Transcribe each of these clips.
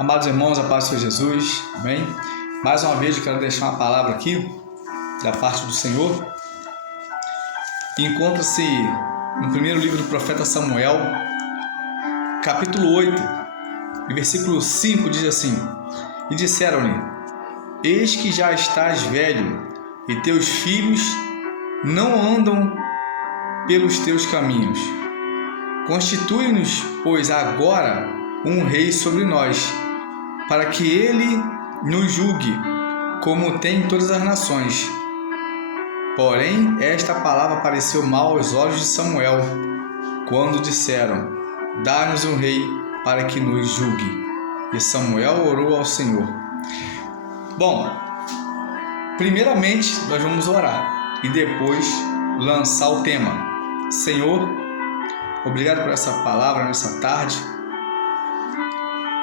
Amados irmãos, a paz do Senhor Jesus, amém? Mais uma vez eu quero deixar uma palavra aqui, da parte do Senhor. Encontra-se no primeiro livro do profeta Samuel, capítulo 8, e versículo 5 diz assim: E disseram-lhe: Eis que já estás velho, e teus filhos não andam pelos teus caminhos. Constitui-nos, pois, agora um rei sobre nós, para que ele nos julgue, como tem todas as nações. Porém, esta palavra pareceu mal aos olhos de Samuel, quando disseram: Dá-nos um rei para que nos julgue. E Samuel orou ao Senhor. Bom, primeiramente nós vamos orar e depois lançar o tema. Senhor, obrigado por essa palavra nessa tarde.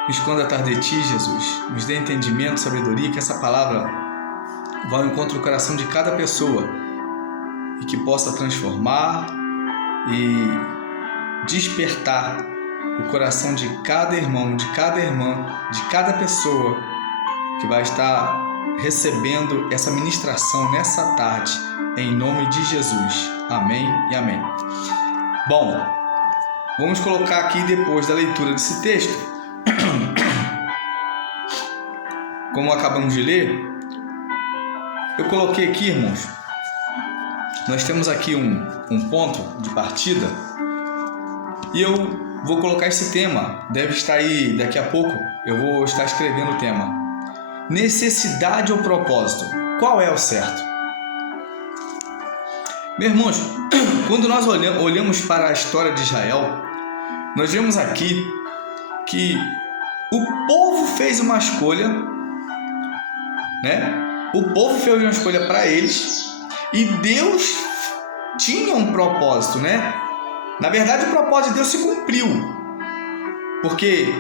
Me esconda atrás de Ti, Jesus. Nos dê entendimento, sabedoria, que essa palavra vá ao encontro do coração de cada pessoa e que possa transformar e despertar o coração de cada irmão, de cada irmã, de cada pessoa que vai estar recebendo essa ministração nessa tarde, em nome de Jesus. Amém e amém. Bom, vamos colocar aqui, depois da leitura desse texto, como acabamos de ler, eu coloquei aqui, irmãos, nós temos aqui um ponto de partida e eu vou colocar esse tema, deve estar aí daqui a pouco, eu vou estar escrevendo o tema: necessidade ou propósito, qual é o certo? Meus irmãos, quando nós olhamos para a história de Israel, nós vemos aqui que o povo fez uma escolha, né? O povo fez uma escolha para eles e Deus tinha um propósito, né? Na verdade, o propósito de Deus se cumpriu, porque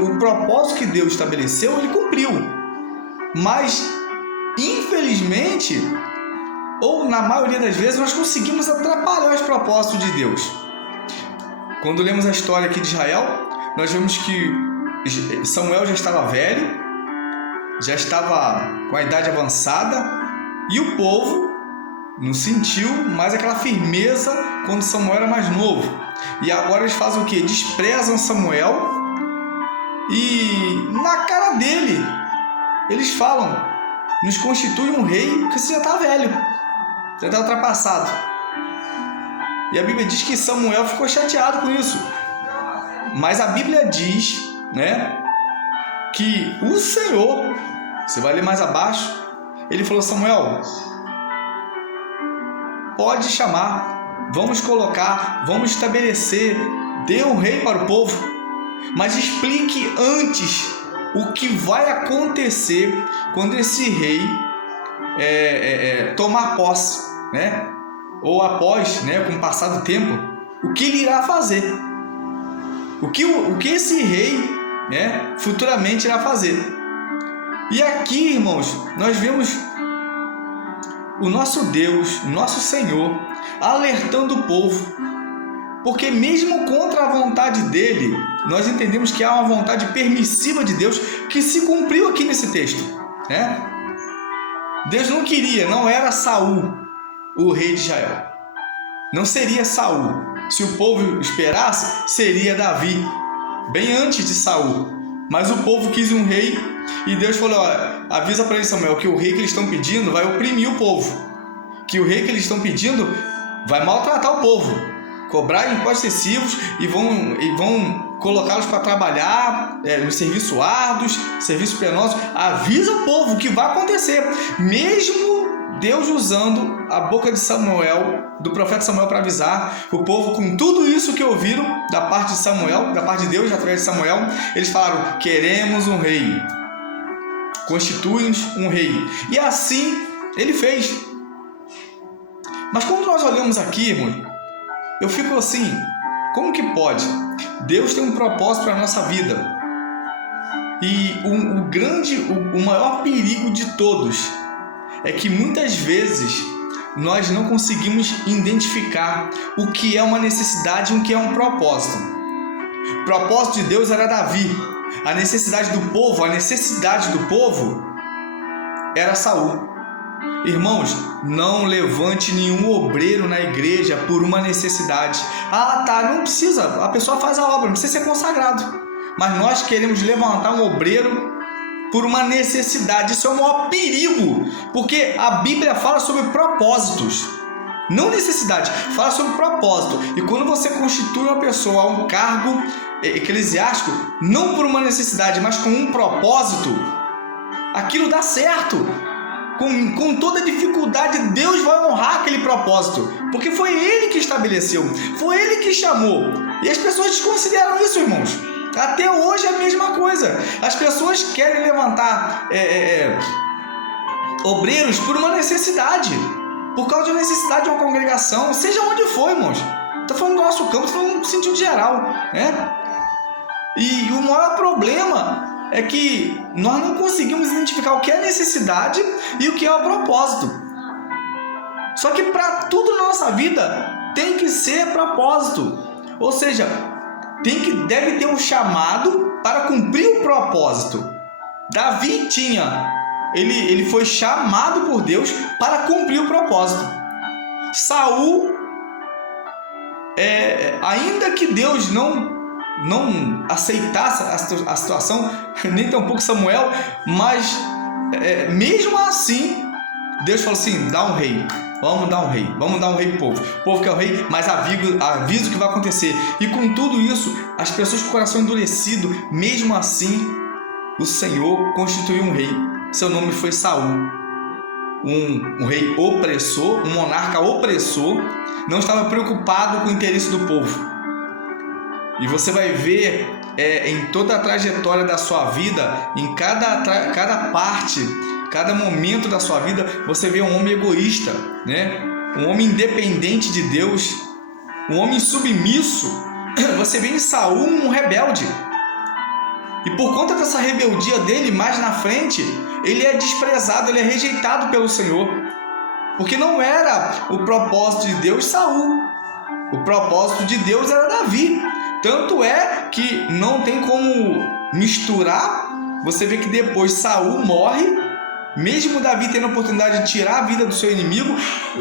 o propósito que Deus estabeleceu, ele cumpriu. Mas, infelizmente, ou na maioria das vezes, nós conseguimos atrapalhar os propósitos de Deus. Quando lemos a história aqui de Israel, nós vemos que Samuel já estava velho, já estava com a idade avançada, e o povo não sentiu mais aquela firmeza quando Samuel era mais novo. E agora eles fazem o quê? Desprezam Samuel e na cara dele eles falam: nos constitui um rei, porque você já está velho, já está ultrapassado. E a Bíblia diz que Samuel ficou chateado com isso. Mas a Bíblia diz, né, que o Senhor, você vai ler mais abaixo, ele falou: Samuel, pode chamar, vamos colocar, vamos estabelecer, dê um rei para o povo, mas explique antes o que vai acontecer quando esse rei tomar posse, né? Ou após, né, com o passar do tempo, o que ele irá fazer, o que esse rei, né, futuramente irá fazer. E aqui, irmãos, nós vemos o nosso Deus, nosso Senhor, alertando o povo, porque mesmo contra a vontade dele, nós entendemos que há uma vontade permissiva de Deus que se cumpriu aqui nesse texto, né? Deus não queria, não era Saul o rei de Israel, não seria Saul. Se o povo esperasse, seria Davi, bem antes de Saul. Mas o povo quis um rei e Deus falou: olha, avisa para eles, Samuel, que o rei que eles estão pedindo vai oprimir o povo, que o rei que eles estão pedindo vai maltratar o povo, cobrar impostos excessivos e vão colocá-los para trabalhar em serviços árduos, serviços penosos. Avisa o povo que vai acontecer, mesmo Deus usando a boca de Samuel, do profeta Samuel, para avisar o povo. Com tudo isso que ouviram da parte de Samuel, da parte de Deus através de Samuel, eles falaram: queremos um rei, constitui-nos um rei. E assim ele fez. Mas quando nós olhamos aqui, irmão, eu fico assim: como que pode? Deus tem um propósito para a nossa vida. E o maior perigo de todos é que muitas vezes nós não conseguimos identificar o que é uma necessidade e o que é um propósito. O propósito de Deus era Davi, A necessidade do povo era Saul. Irmãos, não levante nenhum obreiro na igreja por uma necessidade. Ah, tá, não precisa, a pessoa faz a obra, não precisa ser consagrado. Mas nós queremos levantar um obreiro por uma necessidade. Isso é o maior perigo, porque a Bíblia fala sobre propósitos, não necessidade, fala sobre propósito. E quando você constitui uma pessoa a um cargo eclesiástico, não por uma necessidade, mas com um propósito, aquilo dá certo. Com toda dificuldade, Deus vai honrar aquele propósito, porque foi Ele que estabeleceu, foi Ele que chamou. E as pessoas desconsideram isso, irmãos. Até hoje é a mesma coisa. As pessoas querem levantar obreiros por uma necessidade, por causa de uma necessidade de uma congregação, seja onde for, irmãos. Estou falando do nosso campo, estou falando no sentido geral, né? E o maior problema é que nós não conseguimos identificar o que é necessidade e o que é o propósito. Só que para tudo na nossa vida tem que ser propósito. Ou seja, deve ter um chamado para cumprir o propósito. Davi ele foi chamado por Deus para cumprir o propósito. Saul, ainda que Deus não aceitasse a situação, nem tampouco Samuel, mas mesmo assim, Deus falou assim: dá um rei, vamos dar um rei pro povo. O povo quer o rei, mas aviso o que vai acontecer. E com tudo isso, as pessoas com o coração endurecido, mesmo assim, o Senhor constituiu um rei. Seu nome foi Saul. Um rei opressor, um monarca opressor, não estava preocupado com o interesse do povo. E você vai ver em toda a trajetória da sua vida, em cada parte, cada momento da sua vida, você vê um homem egoísta, né? Um homem independente de Deus, um homem submisso. Você vê em Saul um rebelde. E por conta dessa rebeldia dele, mais na frente, ele é desprezado, ele é rejeitado pelo Senhor. Porque não era o propósito de Deus Saul. O propósito de Deus era Davi. Tanto é que não tem como misturar. Você vê que depois Saul morre, mesmo Davi tendo a oportunidade de tirar a vida do seu inimigo,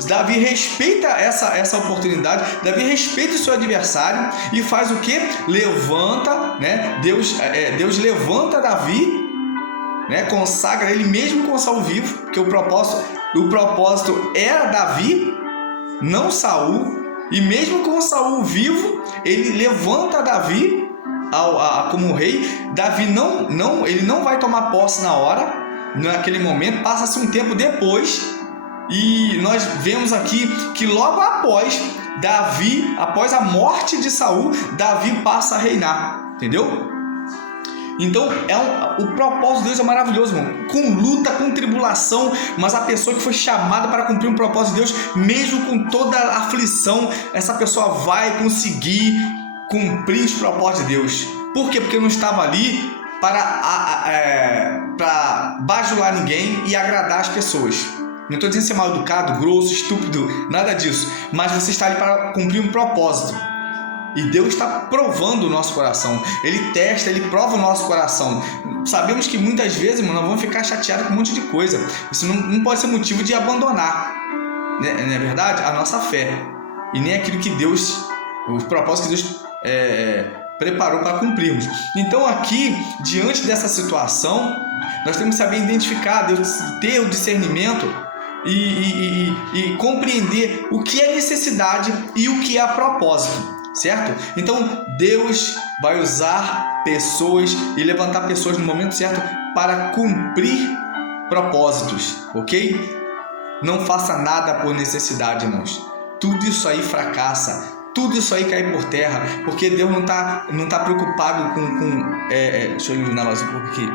Davi respeita essa oportunidade, Davi respeita o seu adversário e faz o que? Levanta, né? Deus levanta Davi, né? Consagra ele mesmo com Saul vivo, porque o propósito era Davi, não Saul. E mesmo com Saul vivo, ele levanta Davi como rei. Davi ele não vai tomar posse na hora, naquele momento. Passa-se um tempo depois, e nós vemos aqui que logo após a morte de Saul, Davi passa a reinar, entendeu? Então, o propósito de Deus é maravilhoso, irmão. Com luta, com tribulação, mas a pessoa que foi chamada para cumprir um propósito de Deus, mesmo com toda a aflição, essa pessoa vai conseguir cumprir os propósitos de Deus. Por quê? Porque não estava ali para bajular ninguém e agradar as pessoas. Não estou dizendo ser mal educado, grosso, estúpido, nada disso. Mas você está ali para cumprir um propósito. E Deus está provando o nosso coração. Ele testa, Ele prova o nosso coração. Sabemos que muitas vezes, irmão, nós vamos ficar chateados com um monte de coisa. Isso não pode ser motivo de abandonar, né? Não é verdade? A nossa fé. E nem aquilo que Deus, os propósitos que Deus preparou para cumprirmos. Então aqui, diante dessa situação, nós temos que saber identificar, Deus, ter o discernimento e compreender o que é necessidade e o que é propósito. Certo? Então Deus vai usar pessoas e levantar pessoas no momento certo para cumprir propósitos, ok? Não faça nada por necessidade, irmãos. Tudo isso aí fracassa, tudo isso aí cai por terra, porque Deus não tá preocupado com deixa eu eliminar mais um pouco aqui.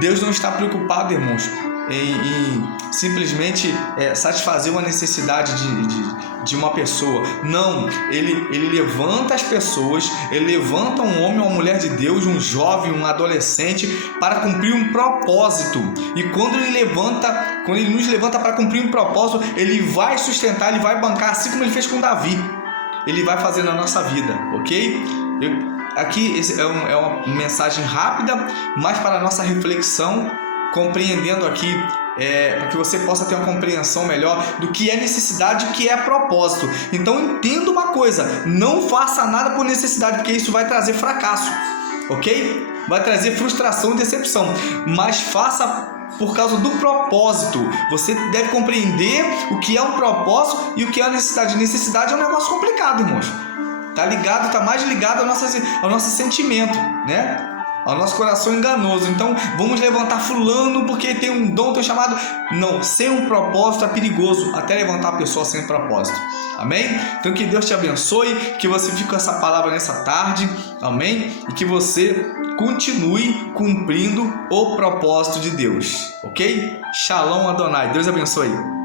Deus não está preocupado, irmãos, em simplesmente satisfazer uma necessidade de uma pessoa. Não, ele levanta as pessoas, ele levanta um homem ou uma mulher de Deus, um jovem, um adolescente, para cumprir um propósito. E quando ele nos levanta para cumprir um propósito, ele vai sustentar, ele vai bancar, assim como ele fez com Davi. Ele vai fazer na nossa vida, ok? aqui é uma mensagem rápida, mas para a nossa reflexão, compreendendo aqui, para que você possa ter uma compreensão melhor do que é necessidade e o que é propósito. Então entenda uma coisa, não faça nada por necessidade, porque isso vai trazer fracasso, ok? Vai trazer frustração e decepção, mas faça por causa do propósito. Você deve compreender o que é um propósito e o que é a necessidade. Necessidade é um negócio complicado, irmãos. Tá mais ligado ao nosso sentimento, né? Ao nosso coração enganoso. Então, vamos levantar fulano porque tem um dom, tem um chamado. Não, sem um propósito é perigoso, até levantar a pessoa sem propósito. Amém? Então, que Deus te abençoe, que você fique com essa palavra nessa tarde. Amém? E que você continue cumprindo o propósito de Deus. Ok? Shalom Adonai. Deus abençoe.